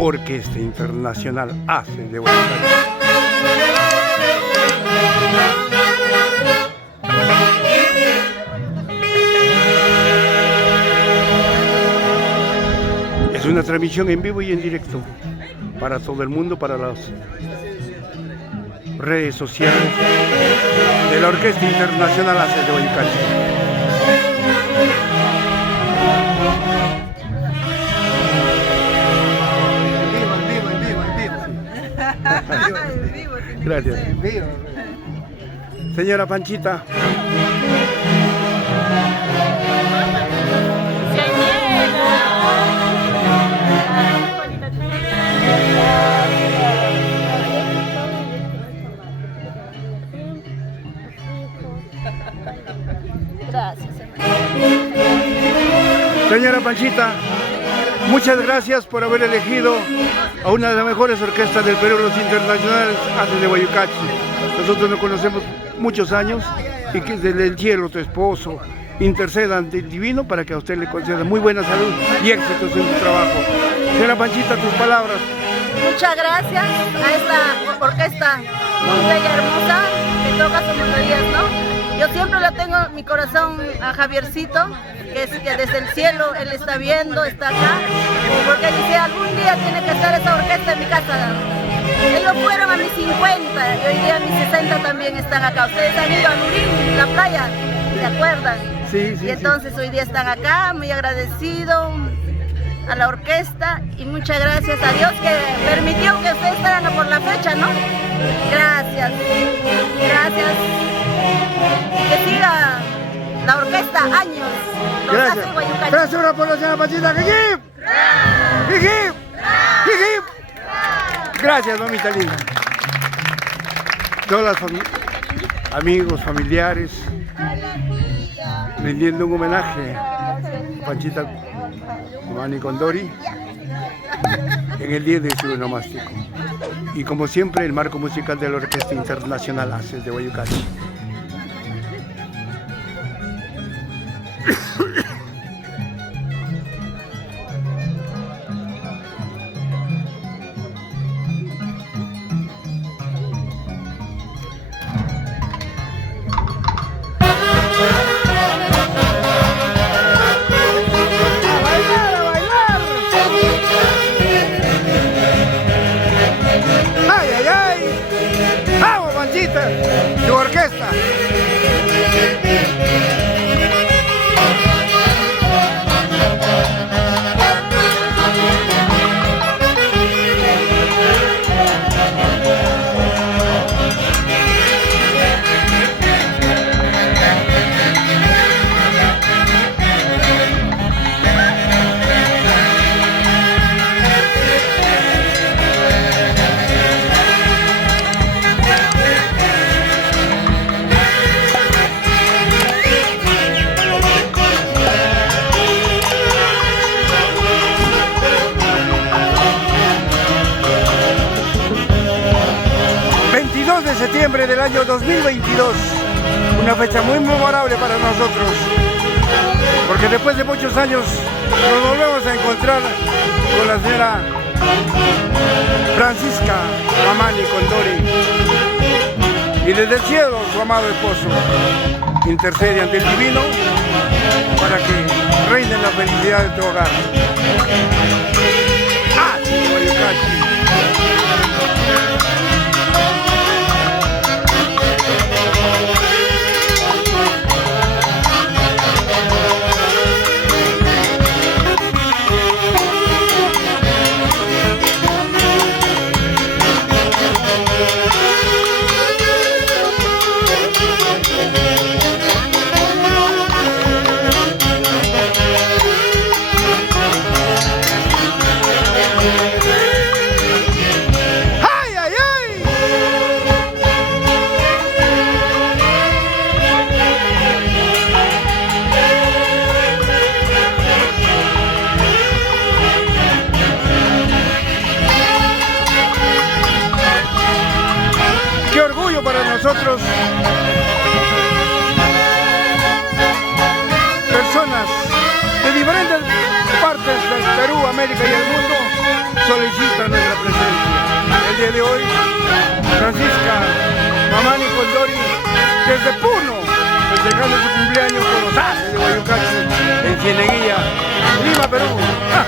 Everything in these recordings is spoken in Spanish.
Orquesta Internacional ACE de Guayacán. Es una transmisión en vivo y en directo para todo el mundo, para las redes sociales de la Orquesta Internacional ACE de Guayacán. Gracias. Señora Panchita. Gracias. Señora Panchita, muchas gracias por haber elegido a una de las mejores orquestas del Perú, los internacionales ACE de Guayucachi. Nosotros nos conocemos muchos años y que desde el cielo tu esposo interceda ante el divino para que a usted le conceda muy buena salud y éxitos en su trabajo. Señora Panchita, tus palabras. Muchas gracias a esta orquesta muy bella, hermosa, que toca sus melodías, ¿no? Yo siempre le tengo en mi corazón a Javiercito, que desde el cielo él está viendo, está acá, porque dice, algún día tiene que estar esa orquesta en mi casa. Ellos fueron a mis 50 y hoy día a mis 60 también están acá. Ustedes han ido a Lurín, la playa, ¿se acuerdan? Sí, sí. Y entonces hoy día están acá, muy agradecido a la orquesta y muchas gracias a Dios que permitió que ustedes estaran por la fecha, ¿no? Gracias, gracias. Y que siga la orquesta años. Gracias. Gracias ahora por la señora Panchita. ¡Jijip! ¡Jijip! ¡Jijip! Gracias, mamita linda. Todas las amigos, familiares, rindiendo un homenaje a Panchita Mani Condori en el día de su nomástico. Y como siempre, el marco musical de la Orquesta Internacional ACE de Guayucachi. Tu orquesta. De septiembre del año 2022, una fecha muy memorable para nosotros, porque después de muchos años nos volvemos a encontrar con la señora Francisca Mani Condori, y desde el cielo su amado esposo intercede ante el divino para que reine la felicidad de tu hogar. ¡Ah, sí, Guayucachi! Nosotros, personas de diferentes partes del Perú, América y el mundo, solicita nuestra presencia. El día de hoy, Francisca Mamani Condori, desde Puno, festejando su cumpleaños con los Haces de Guayucachi, en Cieneguilla, Lima, Perú.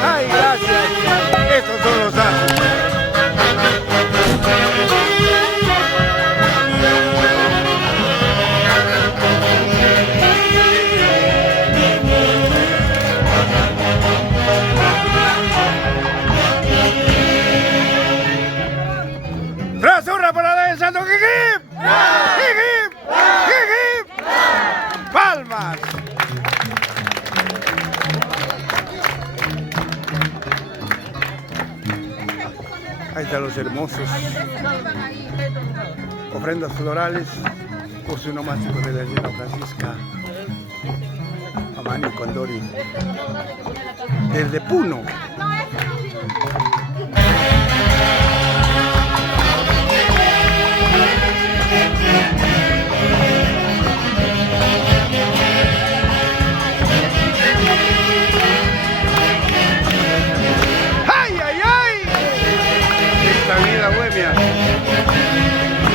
¡Ay, gracias! Estos son los Haces. ¡Rasurra para la de Santo Jijip! ¡Jijip! ¡Jijip! ¡Palmas! Ahí están los hermosos ofrendas florales por su nomástico de la señora Francisca Mamani Condori desde Puno.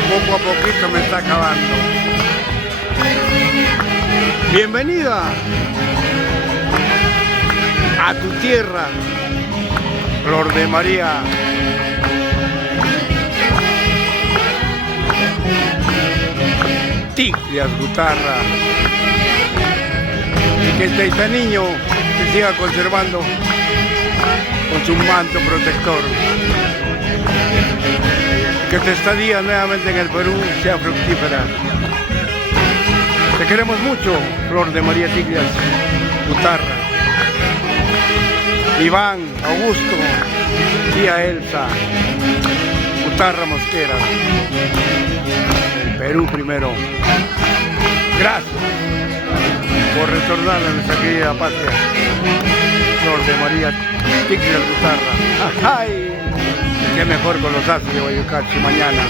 Poco a poquito me está acabando. Bienvenida a tu tierra, Flor de María. Tiglias Gutarra. Y que este niño se siga conservando con su manto protector. Que tu estadía nuevamente en el Perú sea fructífera. Te queremos mucho, Flor de María Tiglias Gutarra. Iván, Augusto, tía Elsa, Gutarra Mosquera. El Perú primero. Gracias por retornar a nuestra querida patria. Flor de María Tiglias Gutarra. ¡Ay! Qué mejor con los Haces de Guayucachi mañana.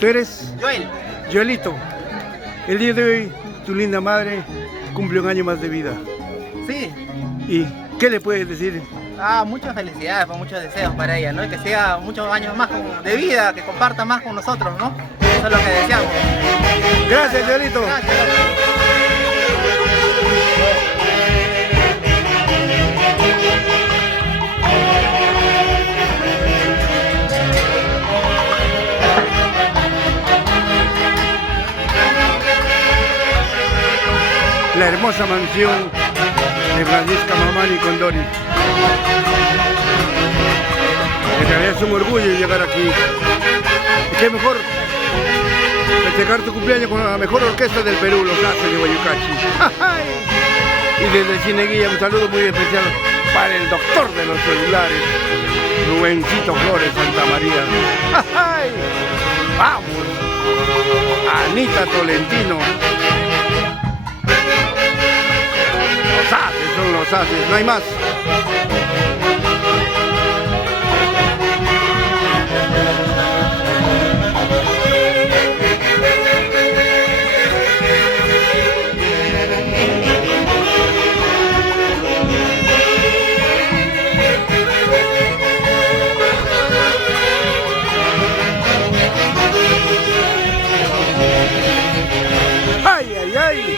¿Tú eres? Joel. Joelito, el día de hoy tu linda madre cumple un año más de vida. Sí. ¿Y qué le puedes decir? Muchas felicidades, muchos deseos para ella, ¿no? Y que siga muchos años más de vida, que comparta más con nosotros, ¿no? Eso es lo que deseamos. Gracias, Joelito. Gracias. la hermosa mansión de Francisca Mamani Condori. En realidad es un orgullo llegar aquí. Y qué mejor festejar tu cumpleaños con la mejor orquesta del Perú, Los Haces de Guayucachi. Y desde Cineguía un saludo muy especial para el doctor de los celulares, Rubencito Flores Santa María. ¡Vamos! Anita Tolentino. Los Haces son Los Haces, no hay más. ¡Ay, ay, ay!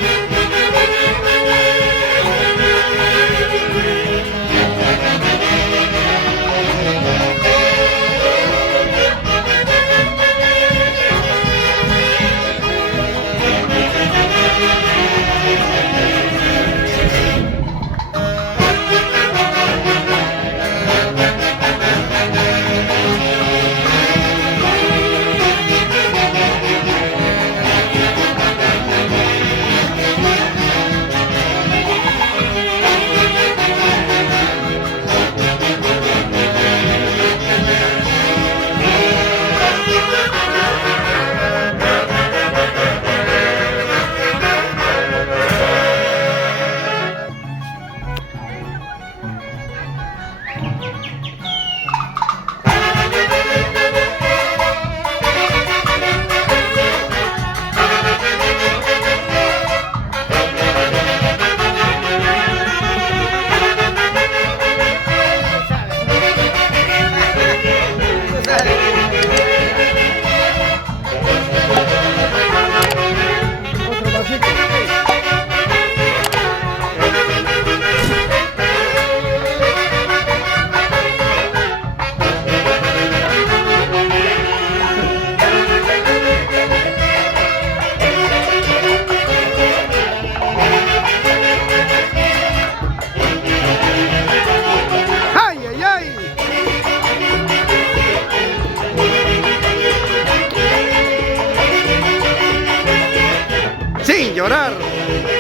Sin llorar,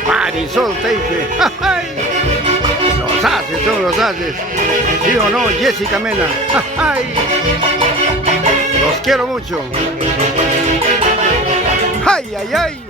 Marisol Teife. Los Haces son Los Haces. ¿Sí o no, Jessica Mena? Los quiero mucho. ¡Ay, ay, ay!